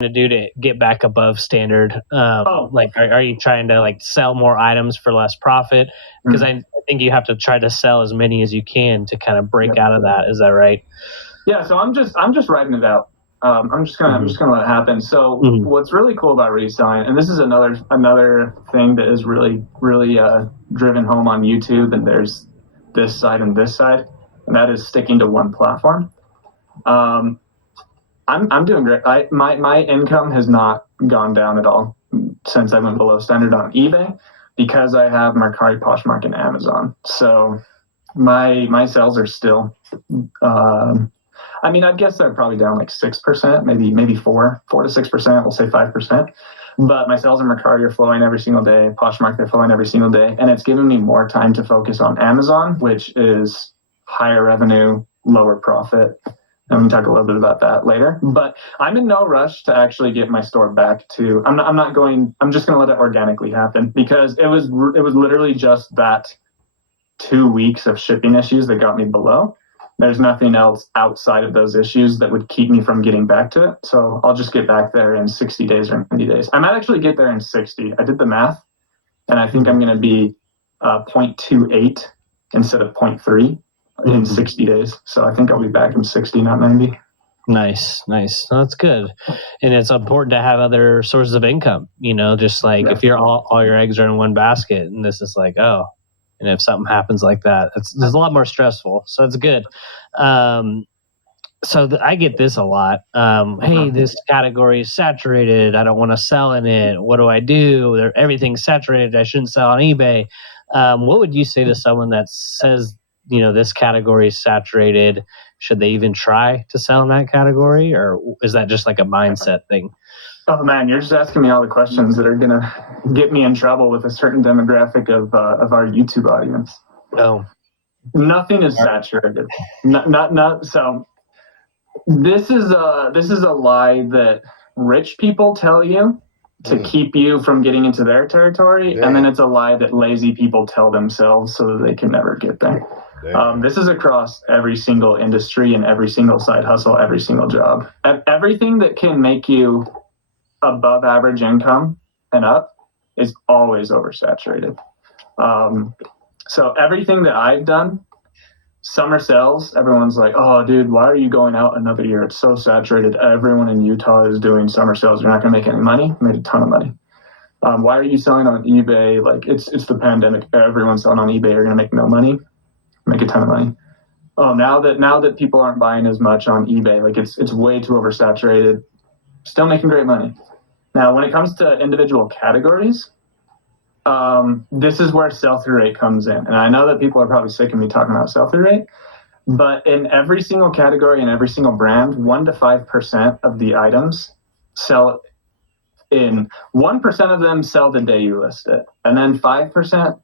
to do to get back above standard? Like, are you trying to like sell more items for less profit? Because I think you have to try to sell as many as you can to kind of break out of that. Is that right? Yeah. So I'm just writing it out. I'm just gonna let it happen. So what's really cool about reselling, and this is another thing that is really driven home on YouTube, and there's this side and this side, and that is sticking to one platform. I'm doing great. My income has not gone down at all since I went below standard on eBay because I have Mercari, Poshmark, and Amazon. So my sales are still. I guess they're probably down like 6%, maybe 4 to 6%. We'll say 5%. But my sales in Mercari are flowing every single day. Poshmark, they're flowing every single day, and it's given me more time to focus on Amazon, which is higher revenue, lower profit. And we can talk a little bit about that later. But I'm in no rush to actually get my store back to. I'm just going to let it organically happen because it was literally just that 2 weeks of shipping issues that got me below. There's nothing else outside of those issues that would keep me from getting back to it. So I'll just get back there in 60 days or 90 days. I might actually get there in 60. I did the math, and I think I'm going to be 0.28 instead of 0.3 in 60 days. So I think I'll be back in 60, not 90. Nice. That's good. And it's important to have other sources of income, just like if you're all your eggs are in one basket, and this is like, oh, and if something happens like that, it's a lot more stressful. So it's good. I get this a lot. Hey, this category is saturated. I don't want to sell in it. What do I do? Everything's saturated. I shouldn't sell on eBay. What would you say to someone that says, this category is saturated? Should they even try to sell in that category, or is that just like a mindset thing? Oh man, you're just asking me all the questions that are gonna get me in trouble with a certain demographic of our YouTube audience. No, nothing is saturated. Not so. This is a lie that rich people tell you to keep you from getting into their territory, and then it's a lie that lazy people tell themselves so that they can never get there. This is across every single industry and every single side hustle, every single job. Everything that can make you above average income and up is always oversaturated. So everything that I've done, summer sales, everyone's like, oh dude, why are you going out another year? It's so saturated. Everyone in Utah is doing summer sales. You're not going to make any money. Made a ton of money. Why are you selling on eBay? Like it's the pandemic. Everyone's selling on eBay. You're going to make no money. Make a ton of money. Oh, now that people aren't buying as much on eBay, like it's way too oversaturated. Still making great money. Now, when it comes to individual categories, this is where sell-through rate comes in. And I know that people are probably sick of me talking about sell-through rate, but in every single category and every single brand, 1 to 5% of the items sell in 1% of them sell the day you list it, and then 5%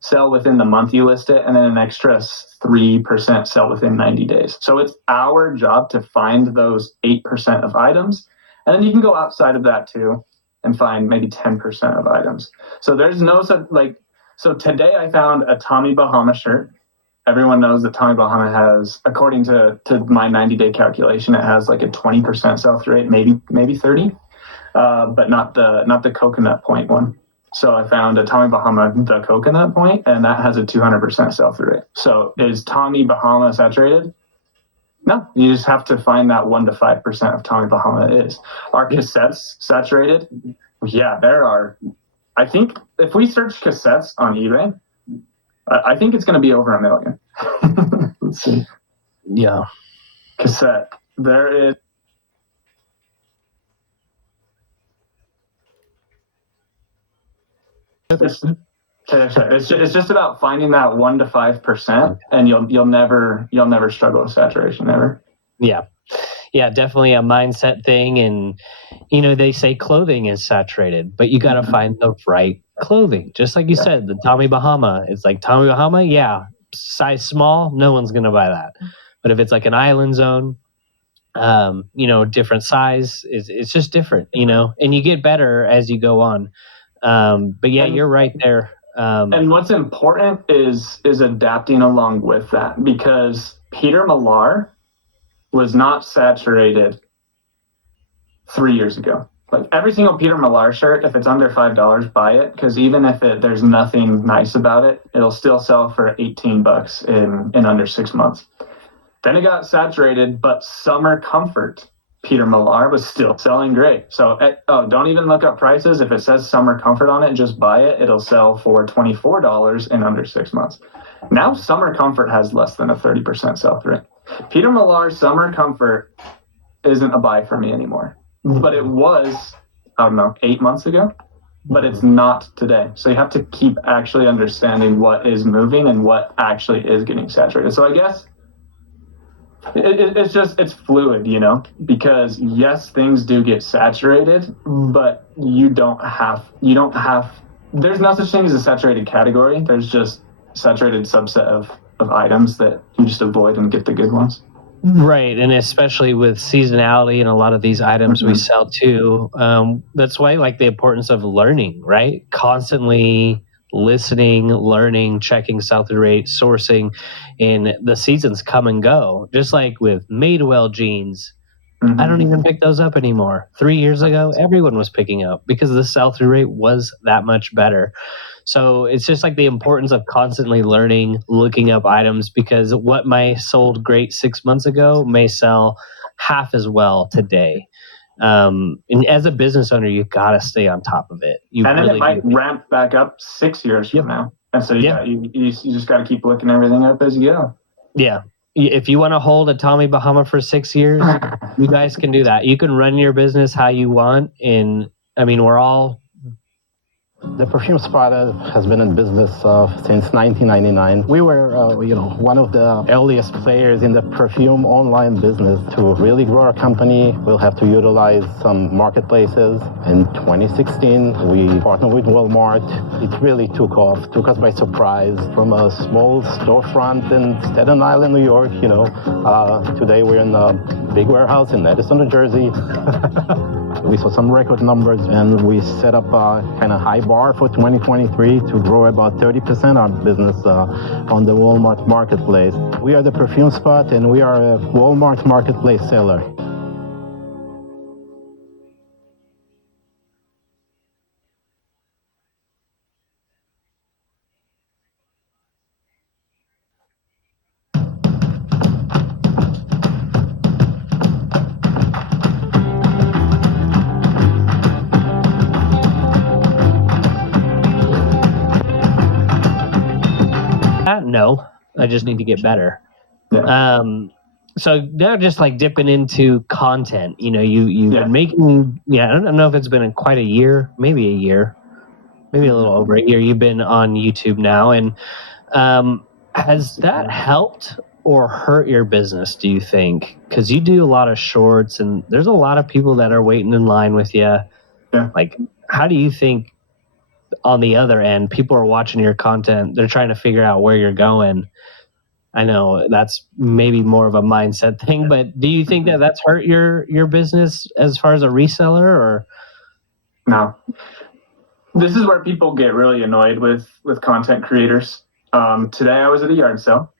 sell within the month you list it, and then an extra 3% sell within 90 days. So it's our job to find those 8% of items. And then you can go outside of that too and find maybe 10% of items. So there's no so today I found a Tommy Bahama shirt. Everyone knows that Tommy Bahama has, according to my 90-day calculation, it has like a 20% sell-through rate, maybe 30, but not the coconut point one. So I found a Tommy Bahama, the coconut point, and that has a 200% sell-through rate. So is Tommy Bahama saturated? No, you just have to find that 1 to 5% of Tommy Bahama is. Are cassettes saturated? Yeah, there are. I think if we search cassettes on eBay, I think it's going to be over 1 million. Let's see. Yeah. Cassette. There is. It's just about finding that 1 to 5%, and you'll never struggle with saturation ever. Yeah, definitely a mindset thing. And they say clothing is saturated, but you got to find the right clothing. Just like you said, the Tommy Bahama. It's like Tommy Bahama, yeah, size small, no one's gonna buy that. But if it's like an island zone, different size, it's just different, and you get better as you go on. But yeah, you're right there. And what's important is adapting along with that, because Peter Millar was not saturated 3 years ago. Like every single Peter Millar shirt, if it's under $5, buy it, because even if there's nothing nice about it, it'll still sell for $18 in under 6 months. Then it got saturated, but Summer Comfort Peter Millar was still selling great. So don't even look up prices. If it says Summer Comfort on it, just buy it. It'll sell for $24 in under 6 months. Now Summer Comfort has less than a 30% sell-through rate. Peter Millar Summer Comfort isn't a buy for me anymore, but it was, I don't know, 8 months ago, but it's not today. So you have to keep actually understanding what is moving and what actually is getting saturated. So I guess it's fluid, you know, because yes, things do get saturated, but there's no such thing as a saturated category. There's just saturated subset of items that you just avoid and get the good ones. Right, and especially with seasonality and a lot of these items we sell too. That's why, like, the importance of learning, right? Constantly listening, learning, checking sell-through rate, sourcing, and the seasons come and go. Just like with Madewell jeans, I don't even pick those up anymore. 3 years ago, everyone was picking up because the sell-through rate was that much better. So it's just like the importance of constantly learning, looking up items, because what might sold great 6 months ago may sell half as well today. And as a business owner, you got to stay on top of it. And then it might ramp back up 6 years from now. And so you just got to keep looking everything up as you go. Yeah. If you want to hold a Tommy Bahama for 6 years, you guys can do that. You can run your business how you want. And I mean, The Perfume Spot has been in business since 1999. We were, one of the earliest players in the perfume online business. To really grow our company, we'll have to utilize some marketplaces. In 2016, we partnered with Walmart. It really took us by surprise from a small storefront in Staten Island, New York. Today we're in a big warehouse in Edison, New Jersey. We saw some record numbers, and we set up a kind of high bar for 2023 to grow about 30% our business on the Walmart marketplace. We are the Perfume Spot, and we are a Walmart marketplace seller. No, I just need to get better. Yeah. So now just like dipping into content, you've been making, I don't know if it's been quite a year, maybe a little over a year. You've been on YouTube now. And has that helped or hurt your business, do you think? Because you do a lot of shorts and there's a lot of people that are waiting in line with you. Yeah. Like, how do you think on the other end, people are watching your content, they're trying to figure out where you're going? I know that's maybe more of a mindset thing, but do you think that that's hurt your business as far as a reseller, or? No. This is where people get really annoyed with content creators. Today I was at a yard sale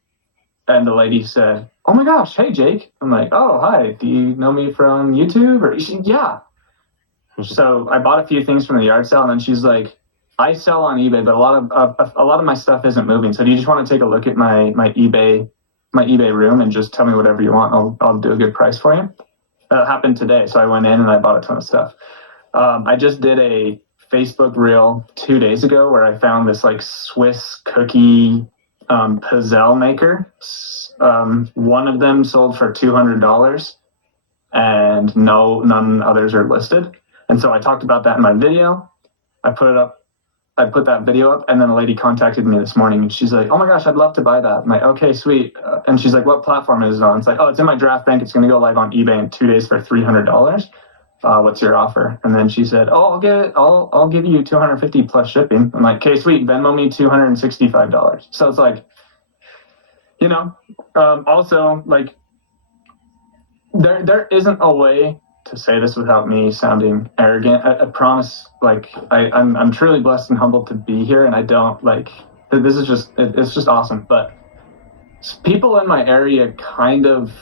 and the lady said, "Oh my gosh, hey Jake." I'm like, "Oh, hi, do you know me from YouTube?" Or she said, "Yeah." So I bought a few things from the yard sale, and then she's like, "I sell on eBay, but a lot of my stuff isn't moving. So do you just want to take a look at my eBay room and just tell me whatever you want? I'll do a good price for you." That happened today, so I went in and I bought a ton of stuff. I just did a Facebook reel 2 days ago where I found this like Swiss cookie pizzelle maker. One of them sold for $200, and none others are listed. And so I talked about that in my video. I put that video up, and then a lady contacted me this morning, and she's like, "Oh my gosh, I'd love to buy that." I'm like, "Okay, sweet." And she's like, "What platform is it on?" It's like, "Oh, it's in my draft bank. It's going to go live on eBay in 2 days for $300. What's your offer?" And then she said, "Oh, I'll give you $250 plus shipping." I'm like, "Okay, sweet. Venmo me $265. So it's like, also like there isn't a way to say this without me sounding arrogant. I promise, like, I'm truly blessed and humbled to be here, and I don't, like, this is it's just awesome. But people in my area kind of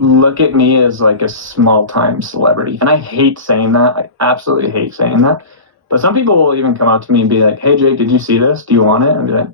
look at me as like a small time celebrity. And I hate saying that. I absolutely hate saying that. But some people will even come out to me and be like, hey, Jake, did you see this? Do you want it? And be like,